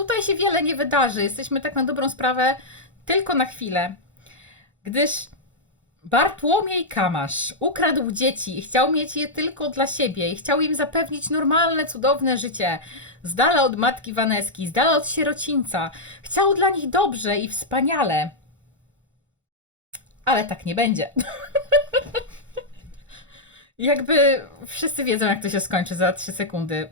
tutaj się wiele nie wydarzy. Jesteśmy tak na dobrą sprawę tylko na chwilę. Gdyż Bartłomiej Kamasz ukradł dzieci i chciał mieć je tylko dla siebie i chciał im zapewnić normalne, cudowne życie. Z dala od matki Waneski, z dala od sierocińca. Chciał dla nich dobrze i wspaniale. Ale tak nie będzie. Jakby wszyscy wiedzą, jak to się skończy za 3 sekundy.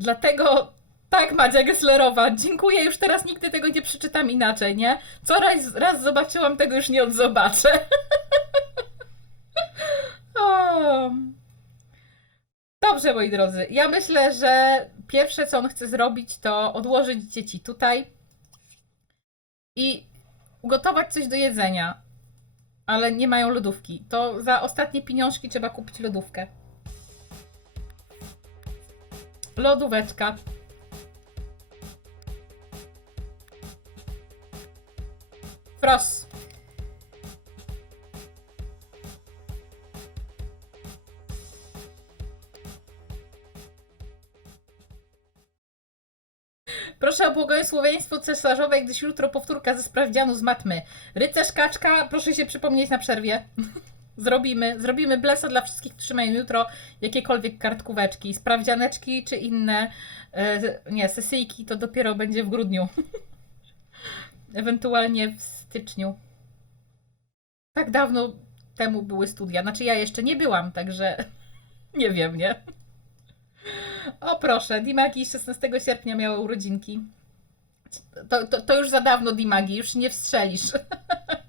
Dlatego tak, Madzia Gesslerowa, dziękuję, już teraz nigdy tego nie przeczytam inaczej, nie? Co raz, raz zobaczyłam, tego już nie odzobaczę. o. Dobrze, moi drodzy, ja myślę, że pierwsze, co on chce zrobić, to odłożyć dzieci tutaj i ugotować coś do jedzenia. Ale nie mają lodówki. To za ostatnie pieniążki trzeba kupić lodówkę. Lodóweczka. Proszę. Proszę o błogosławieństwo cesarzowe, gdyż jutro powtórka ze sprawdzianu z matmy. Rycerz kaczka, proszę się przypomnieć na przerwie. Zrobimy, zrobimy blesa dla wszystkich, którzy mają jutro jakiekolwiek kartkóweczki, sprawdzianeczki czy inne. E, nie, sesyjki to dopiero będzie w grudniu. Ewentualnie w styczniu. Tak dawno temu były studia. Znaczy ja jeszcze nie byłam, także nie wiem, nie? O proszę, Dimagi 16 sierpnia miała urodzinki. To, to, to już za dawno, Dimagi, już nie wstrzelisz.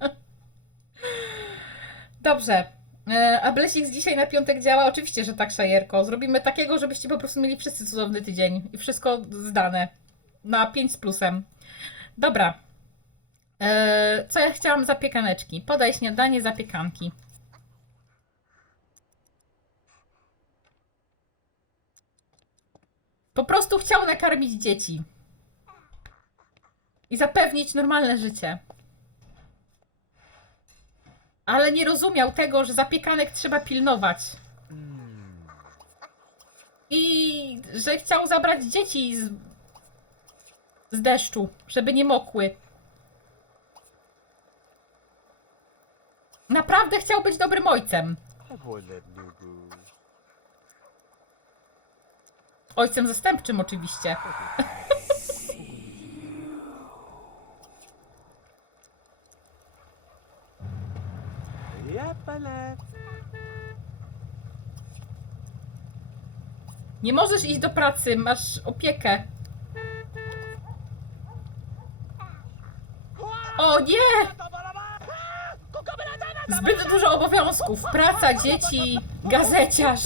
Dobrze. E, A Blesik z dzisiaj na piątek działa? Oczywiście, że tak, Szajerko. Zrobimy takiego, żebyście po prostu mieli wszyscy cudowny tydzień. I wszystko zdane. Na 5 z plusem. Dobra. E, Co ja chciałam? Zapiekaneczki. Podaj śniadanie, zapiekanki. Po prostu chciał nakarmić dzieci. I zapewnić normalne życie. Ale nie rozumiał tego, że zapiekanek trzeba pilnować. I że chciał zabrać dzieci z, z deszczu, żeby nie mokły. Naprawdę chciał być dobrym ojcem. Ojcem zastępczym oczywiście. Japale. Nie możesz iść do pracy, masz opiekę. O nie! Zbyt dużo obowiązków. Praca, dzieci, gazeciarz.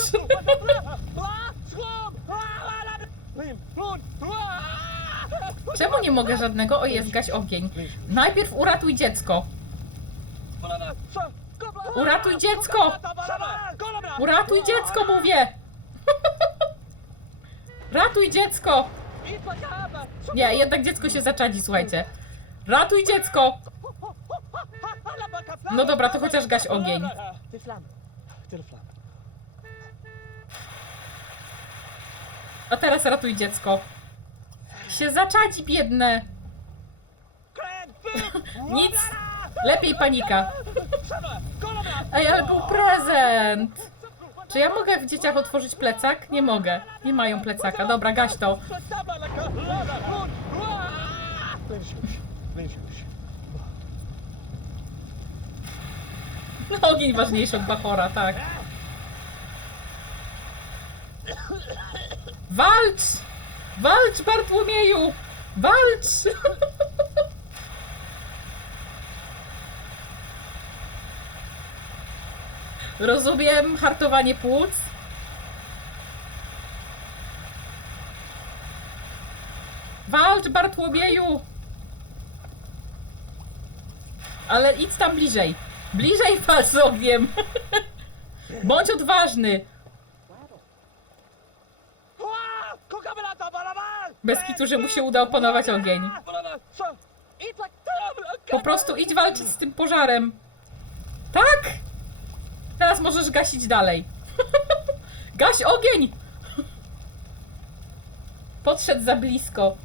Czemu nie mogę żadnego? O, jest gaś ogień. Najpierw uratuj dziecko. Uratuj dziecko! Uratuj dziecko, mówię! Ratuj dziecko! Nie, jednak dziecko się zaczadzi, słuchajcie. Ratuj dziecko! No dobra, to chociaż gaś ogień. A teraz ratuj dziecko. Się zaczadzi, biedne. Nic. Lepiej panika. Ej, ale był prezent. Czy ja mogę w dzieciach otworzyć plecak? Nie mogę. Nie mają plecaka. Dobra, gaś to. No, ogień ważniejszy od Bachora, tak. Walcz! Walcz, Bartłomieju! Walcz! Rozumiem hartowanie płuc. Walcz, Bartłomieju! Ale idź tam bliżej. Bliżej was wiem. Bądź odważny. Bez kitu, że mu się uda opanować ogień. Po prostu idź walczyć z tym pożarem. Tak? Teraz możesz gasić dalej. Gaś ogień! Podszedł za blisko.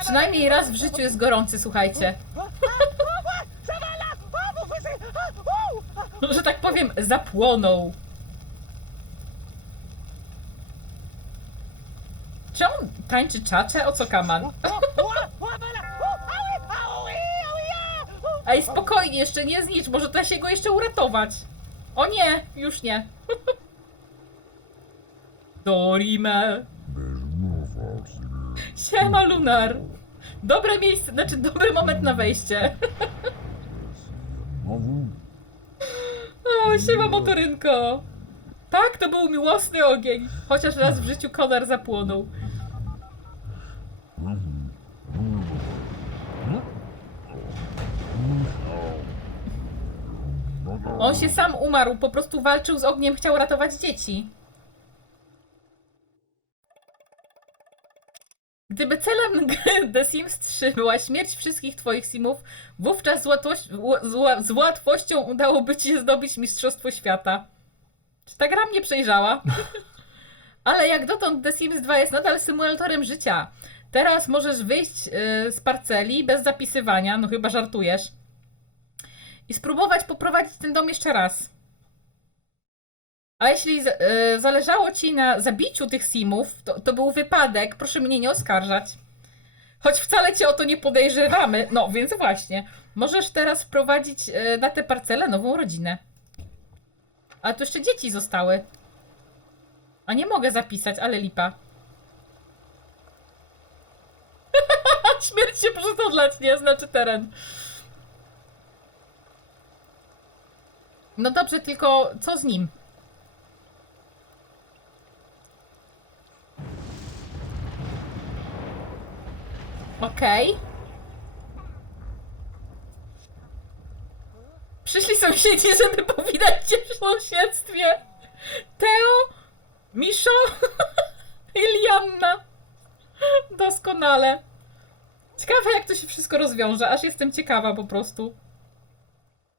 Przynajmniej raz w życiu jest gorący, słuchajcie. Że tak powiem, zapłonął. On tańczy czacze? O co kaman? Ej, spokojnie, jeszcze nie znicz, może da się go jeszcze uratować. O nie, już nie. Dorime. Siema, Lunar. Dobre miejsce, znaczy dobry moment na wejście. O, siema, motorynko. Tak, to był miłosny ogień. Chociaż raz w życiu konar zapłonął. On się sam umarł, po prostu walczył z ogniem, chciał ratować dzieci. Gdyby celem gry The Sims 3 była śmierć wszystkich twoich simów, wówczas z, łatwoś, z, z łatwością udałoby ci się zdobyć Mistrzostwo Świata. Czy ta gra mnie przejrzała? Ale jak dotąd The Sims 2 jest nadal symulatorem życia. Teraz możesz wyjść y, z parceli bez zapisywania, no chyba żartujesz. I spróbować poprowadzić ten dom jeszcze raz. A jeśli y, zależało ci na zabiciu tych simów, to, to był wypadek, proszę mnie nie oskarżać. Choć wcale cię o to nie podejrzewamy, no więc właśnie. Możesz teraz wprowadzić y, na tę parcelę nową rodzinę. Ale tu jeszcze dzieci zostały. A nie mogę zapisać, ale lipa. Śmierć się przytulać, nie? Znaczy teren. No dobrze, tylko co z nim? Okej. Przyszli sąsiedzi, żeby powitać cię w sąsiedztwie. Teo, Miszo, Ilianna. Doskonale. Ciekawe, jak to się wszystko rozwiąże. Aż jestem ciekawa po prostu.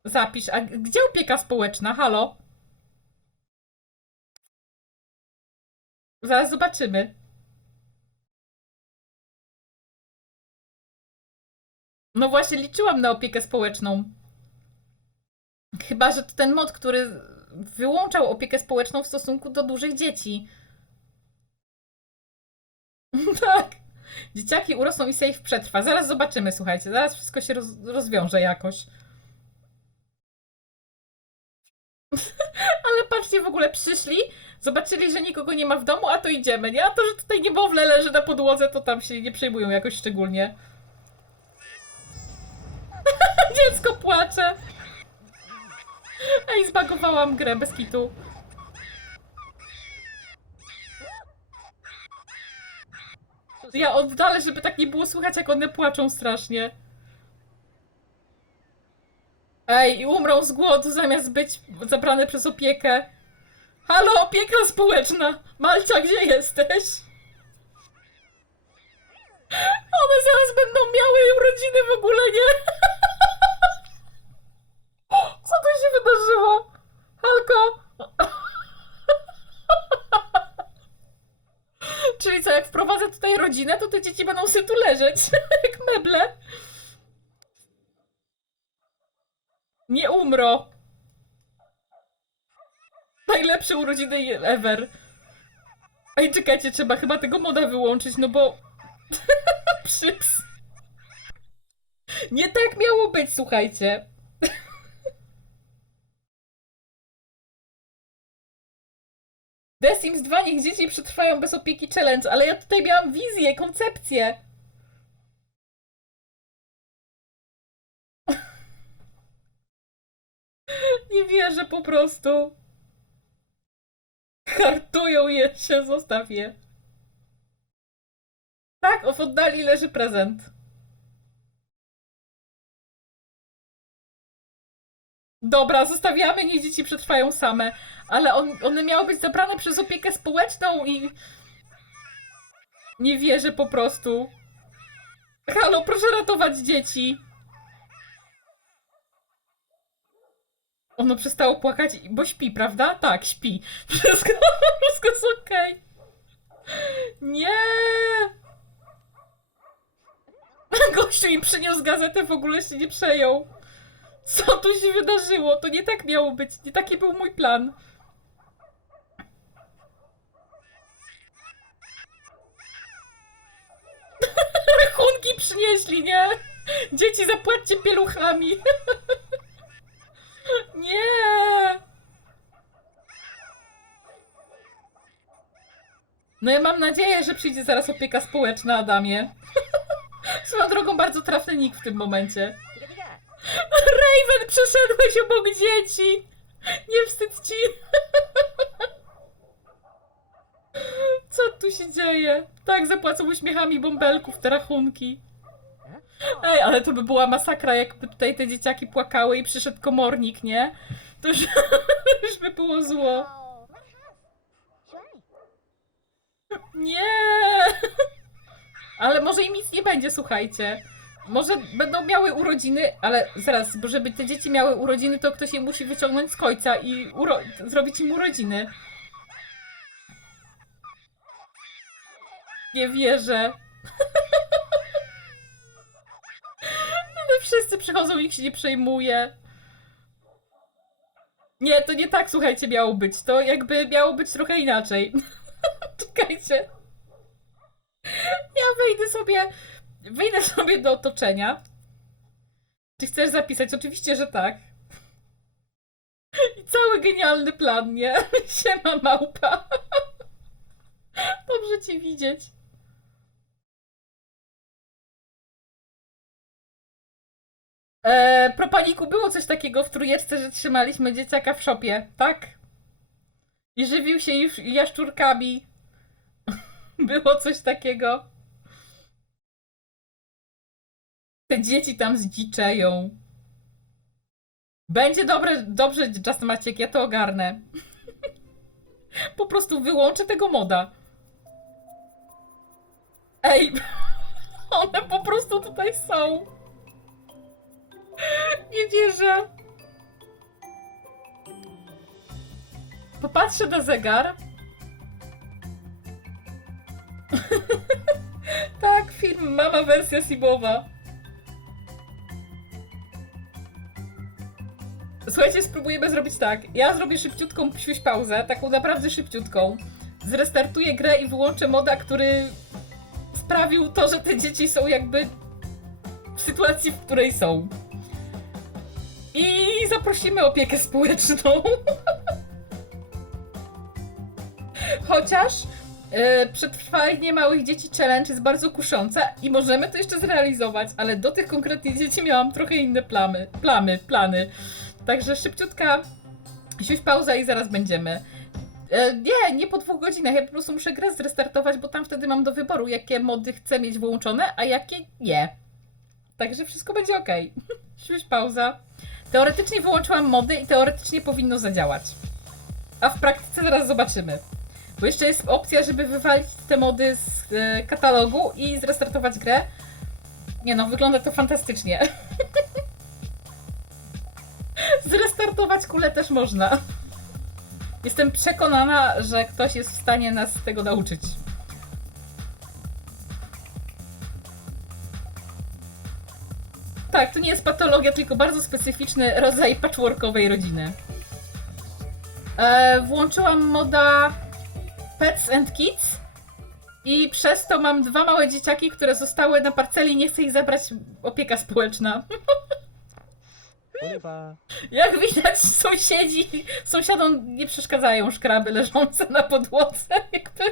Zapisz. A gdzie opieka społeczna? Halo? Zaraz zobaczymy. No właśnie, liczyłam na opiekę społeczną. Chyba, że to ten mod, który wyłączał opiekę społeczną w stosunku do dużych dzieci. tak. Dzieciaki urosną i safe przetrwa. Zaraz zobaczymy, słuchajcie. Zaraz wszystko się roz, rozwiąże jakoś. Ale patrzcie, w ogóle przyszli, zobaczyli, że nikogo nie ma w domu, a to idziemy, nie? A to, że tutaj niemowlę leży na podłodze, to tam się nie przejmują jakoś szczególnie. Dziecko płacze. Ej, zbagowałam grę bez kitu. Ja oddalę, żeby tak nie było słychać, jak one płaczą strasznie. Ej, i umrą z głodu zamiast być zabrane przez opiekę. Halo, opieka społeczna! Malcia, gdzie jesteś? One zaraz będą miały urodziny w ogóle, nie? Co tu się wydarzyło? Halko? Czyli co, jak wprowadzę tutaj rodzinę, to te dzieci będą sobie tu leżeć, jak meble. Urodziny ever. Ej, czekajcie, trzeba chyba tego moda wyłączyć, no bo... Przyps. Nie tak miało być, słuchajcie. The Sims 2 niech dzieci przetrwają bez opieki challenge, ale ja tutaj miałam wizję, koncepcję. Nie wierzę po prostu. Hartują je się, zostaw je. Tak, w oddali leży prezent. Dobra, zostawiamy, niech dzieci przetrwają same. Ale on, one miały być zabrane przez opiekę społeczną i... Nie wierzę po prostu. Halo, proszę ratować dzieci. Ono przestało płakać, bo śpi, prawda? Tak, śpi. Wszystko, wszystko jest okej. Nie! Gościu im przyniósł gazetę, w ogóle się nie przejął. Co tu się wydarzyło? To nie tak miało być. Nie taki był mój plan. Rachunki przynieśli, nie? Dzieci zapłaćcie pieluchami. Nie. No ja mam nadzieję, że przyjdzie zaraz opieka społeczna Adamie. Swoją drogą bardzo trafny nick w tym momencie. Raven, przeszedłeś obok dzieci! Nie wstyd ci! Co tu się dzieje? Tak, zapłacą uśmiechami bąbelków te rachunki. Ej, ale to by była masakra, jakby tutaj te dzieciaki płakały i przyszedł komornik, nie? To już, już by było zło. Nie! Ale może im nic nie będzie, słuchajcie. Może będą miały urodziny, ale zaraz, bo żeby te dzieci miały urodziny, to ktoś je musi wyciągnąć z końca i uro- zrobić im urodziny. Nie wierzę. No wszyscy przychodzą, nikt się nie przejmuje. Nie, to nie tak, słuchajcie, miało być. To jakby miało być trochę inaczej. Ja wyjdę sobie, wyjdę sobie do otoczenia. Czy chcesz zapisać? Oczywiście, że tak. I cały genialny plan, nie? Siema małpa. Dobrze cię widzieć. E, propaniku, było coś takiego w trójeczce, że trzymaliśmy dzieciaka w szopie, tak? I żywił się już jaszczurkami. Było coś takiego. Te dzieci tam zdziczeją. Będzie dobre, dobrze, Just Maciek, ja to ogarnę. Po prostu wyłączę tego moda. Ej, one po prostu tutaj są. Nie wierzę. Popatrzę na zegar. Mama wersja Simowa. Słuchajcie, spróbujemy zrobić tak. Ja zrobię szybciutką psiuś pauzę, taką naprawdę szybciutką. Zrestartuję grę i wyłączę moda, który sprawił to, że te dzieci są jakby w sytuacji, w której są. I zaprosimy opiekę społeczną. Chociaż przetrwanie małych dzieci challenge jest bardzo kuszące i możemy to jeszcze zrealizować, ale do tych konkretnych dzieci miałam trochę inne plamy, plamy, plany. Także szybciutka, siuś pauza i zaraz będziemy. E, nie, nie po dwóch godzinach, ja po prostu muszę grę zrestartować, bo tam wtedy mam do wyboru, jakie mody chcę mieć włączone, a jakie nie. Także wszystko będzie ok. Siuś pauza. Teoretycznie wyłączyłam mody i teoretycznie powinno zadziałać. A w praktyce zaraz zobaczymy. Bo jeszcze jest opcja, żeby wywalić te mody z e, katalogu i zrestartować grę. Nie no, wygląda to fantastycznie. Zrestartować kulę też można. Jestem przekonana, że ktoś jest w stanie nas tego nauczyć. Tak, to nie jest patologia, tylko bardzo specyficzny rodzaj patchworkowej rodziny. E, włączyłam moda Pets and Kids i przez to mam dwa małe dzieciaki, które zostały na parceli i nie chce ich zabrać opieka społeczna. Jak widać, sąsiedzi, sąsiadom nie przeszkadzają szkraby leżące na podłodze. Jakby...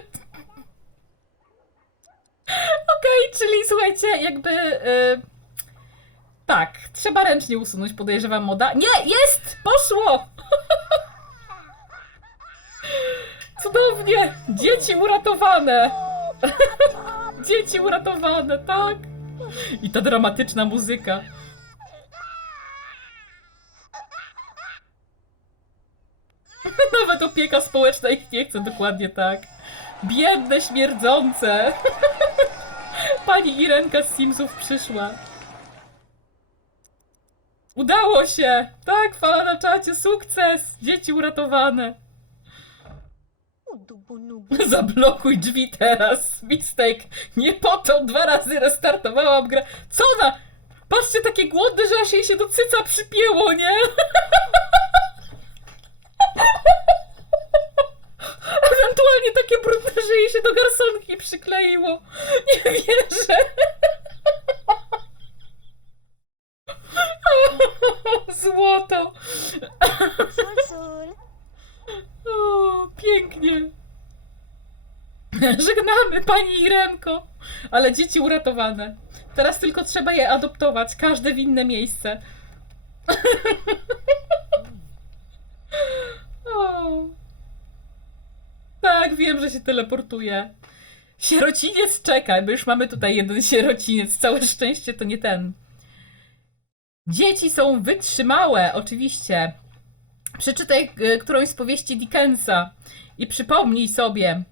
Okej, czyli słuchajcie, jakby... y, tak, trzeba ręcznie usunąć, podejrzewam moda. Nie, jest! Poszło! Cudownie! Dzieci uratowane! Dzieci uratowane, tak! I ta dramatyczna muzyka. Nawet opieka społeczna ich nie chce dokładnie tak. Biedne, śmierdzące. Pani Irenka z Simsów przyszła. Udało się! Tak, fala na czacie, sukces! Dzieci uratowane. Zablokuj drzwi teraz, mistake. Nie po to dwa razy restartowałam grę. Co ona? Patrzcie, takie głodne, że aż jej się do cyca przypięło, nie? Ewentualnie takie brudne, że jej się do garsonki przykleiło. Nie wierzę. Złoto. Żegnamy pani Irenko. Ale dzieci uratowane. Teraz tylko trzeba je adoptować, każde w inne miejsce. Tak, wiem, że się teleportuje. Sierociniec czeka, bo już mamy tutaj jeden sierociniec. Całe szczęście to nie ten. Dzieci są wytrzymałe, oczywiście. Przeczytaj e, którąś z powieści Dickensa i przypomnij sobie.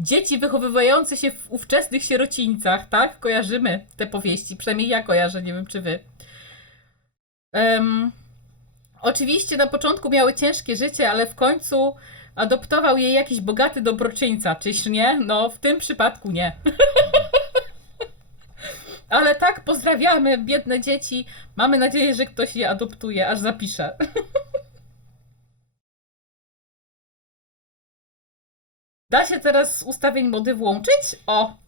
Dzieci wychowywające się w ówczesnych sierocińcach, tak? Kojarzymy te powieści, przynajmniej ja kojarzę, nie wiem czy wy. Em, oczywiście na początku miały ciężkie życie, ale w końcu adoptował je jakiś bogaty dobroczyńca, czyż nie? No, w tym przypadku nie. ale tak, pozdrawiamy biedne dzieci. Mamy nadzieję, że ktoś je adoptuje, aż zapiszę. Da się teraz z ustawień mody włączyć? O!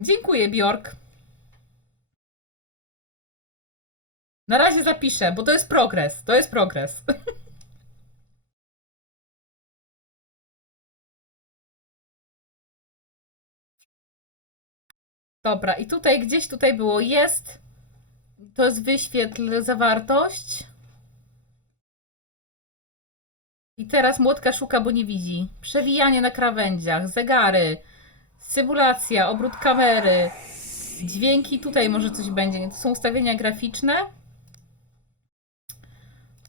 Dziękuję, Bjork. Na razie zapiszę, bo to jest progres. To jest progres. Dobra, i tutaj gdzieś tutaj było jest. To jest wyświetl zawartość. I teraz młotka szuka, bo nie widzi. Przewijanie na krawędziach, zegary, symulacja, obrót kamery, dźwięki. Tutaj może coś będzie. To są ustawienia graficzne.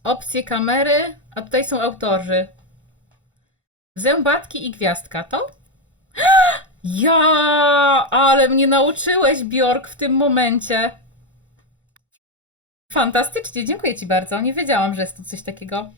Opcje kamery, a tutaj są autorzy. Zębatki i gwiazdka. To? Ja, ale mnie nauczyłeś, Bjork, w tym momencie. Fantastycznie, dziękuję Ci bardzo. Nie wiedziałam, że jest tu coś takiego.